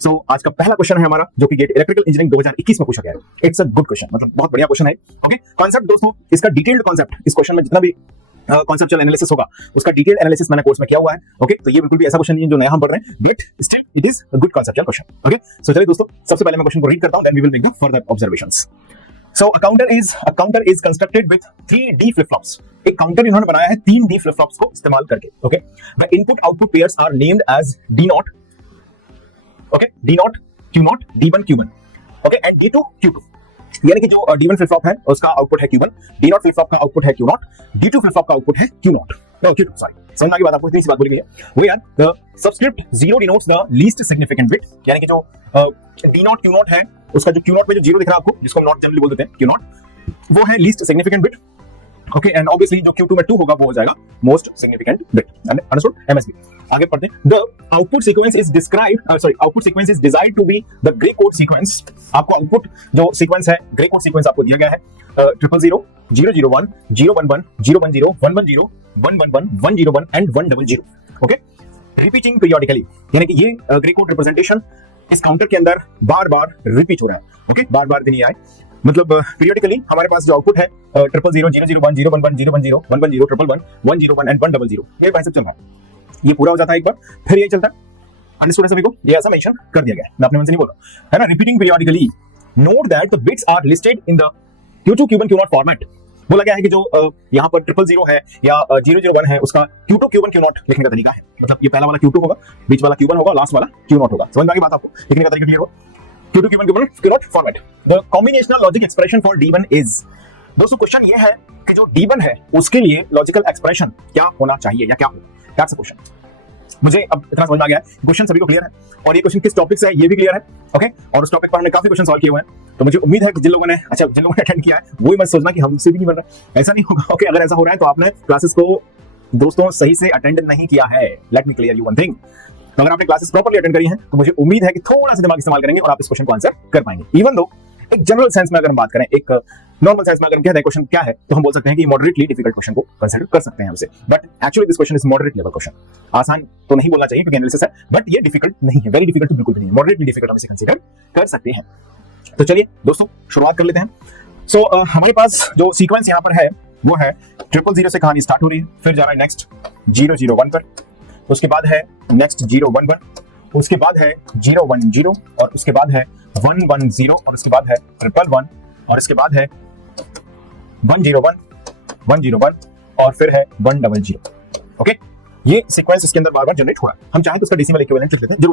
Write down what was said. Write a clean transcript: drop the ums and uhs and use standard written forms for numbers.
सो आज का पहला क्वेश्चन है हमारा जो कि गेट इलेक्ट्रिकल इंजीनियरिंग 2021 में पूछा गया है। इट्स अ गुड क्वेश्चन, मतलब बहुत बढ़िया क्वेश्चन है। ओके, कॉन्सेप्ट दोस्तों, इसका डिटेल्ड कॉन्सेप्ट, इस क्वेश्चन में जितना भी कॉन्सेप्चुअल एनालिसिस होगा उसका डिटेल एनालिसिस मैंने कोर्स में किया हुआ है। ओके, तो ये बिल्कुल भी ऐसा क्वेश्चन नहीं है जो नया हम पढ़ रहे हैं, but still it is a good conceptual question. Okay, so चलिए दोस्तों, सबसे पहले मैं क्वेश्चन को रीड करता हूं, then we will make the further observations. So a counter is constructed with 3 D flip flops. एक काउंटर इन्होंने बनाया है 3 D flip flops को इस्तेमाल करके। Okay, the input output pairs are named as D0, okay, D0 Q0, D1 Q1, okay, and D2 Q2। यानी कि जो D1 फ्लिप फ्लॉप है उसका आउटपुट है Q1, D0 फ्लिप फ्लॉप का आउटपुट है Q0, D2 फ्लिप फ्लॉप का output है Q0, Q2, सॉरी, समझ में आ गई बात आपको? इतनी सी बात बोली गई है वो यार। The subscript 0 denotes the least significant bit, यानी कि जो D0 Q0 है उसका जो Q0 पे जो 0 दिख रहा है आपको, जिसको हम नॉट जनरली बोल देते हैं Q0, वो है least significant bit. Okay, and obviously जो Q2 में 2 होगा वो हो जाएगा most significant bit. Understood? MSB। आगे पढ़ते हैं। The output sequence is output sequence is desired to be the Gray code sequence. आपको आउटपुट जो सीक्वेंस है, ग्रे कोड सीक्वेंस आपको दिया गया है 000, 001, 011, 010, 110, 111, 101 एंड 100। ओके, रिपीटिंग पीरियोडिकली, यानी कि ये ग्रे कोड रिप्रेजेंटेशन इस काउंटर के अंदर बार बार रिपीट हो रहा है। ओके, बार बार नहीं आए, मतलब पीरियोडिकली हमारे पास जो आउटपुट है 000, 001, 011, 010, 110, 111, 101 एंड 100, ये वैसे चल रहा है। ये पूरा हो जाता है एक बार, फिर ये चलता है। अंडरस्टूड सभी को? ये ऐसा मेंशन कर दिया गया है, मैं अपने मन से नहीं बोल रहा, है ना। Repeating periodically, note that the bits are listed in the Q2 Q1 Q0 format. बोला गया है कि जो यहाँ पर 000 है या 001 है उसका Q2 Q1 Q0 लिखने का तरीका है, मतलब ये पहला वाला Q2 होगा, बीच वाला Q1 होगा, लास्ट वाला Q0 होगा। समझ में आ गई बात आपको? लिखने का तरीका क्लियर हो? Q2 Q1 Q0 format. The combinational logic expression for D1 is, दोस्तों क्वेश्चन ये है कि जो D1 है उसके लिए लॉजिकल एक्सप्रेशन क्या होना चाहिए या क्या होगा, दैट्स अ क्वेश्चन। मुझे अब इतना समझ में आ गया है, क्वेश्चन सभी को क्लियर है, और ये क्वेश्चन किस टॉपिक से है ये भी क्लियर है। ओके, और उस टॉपिक पर हमने काफी क्वेश्चन सॉल्व किए हुए हैं, तो मुझे उम्मीद है कि जिन लोगों ने अटेंड किया है वही मत सोचना कि हमसे भी नहीं बन रहा, ऐसा नहीं होगा। ओके, अगर ऐसा हो रहा है तो आपने क्लासेस को दोस्तों सही से अटेंड नहीं किया है। Let me clear you one thing, तो अगर आपने क्लासेस प्रॉपर्ली अटेंड करी है तो मुझे उम्मीद है कि थोड़ा सा दिमाग इस्तेमाल करेंगे और आप इस क्वेश्चन को आंसर कर पाएंगे। इवन दो एक जनरल सेंस में अगर हम बात करें, एक नॉर्मल सेंस में अगर हम कहते हैं क्वेश्चन क्या है, तो हम बोल सकते हैं कि मॉडरेटली डिफिकल्ट क्वेश्चन को कंसीडर कर सकते हैं हमसे, but actually this question is moderate level question. आसान तो नहीं बोलना चाहिए क्योंकि एनालिसिस है, बट ये डिफिकल्ट नहीं है, वेरी डिफिकल्ट तो बिल्कुल भी नहीं है, मॉडरेटली डिफिकल्ट हम इसे कंसीडर कर सकते हैं। तो चलिए दोस्तों शुरुआत कर लेते हैं। सो हमारे पास जो सीक्वेंस यहाँ पर है वो है 000 से कहानी स्टार्ट हो रही है, फिर जा रहा है नेक्स्ट 001 पर, उसके बाद है नेक्स्ट 011, उसके बाद है 010, और उसके बाद है 110, और उसके बाद है 111, और इसके बाद है 101, 101, और फिर है 100। ओके, ये सीक्वेंस इसके अंदर बार बार जनरेट हो रहा है। हम चाहें तो इसका डेसिमल इक्विवेलेंट लिख लेते हैं, जरूर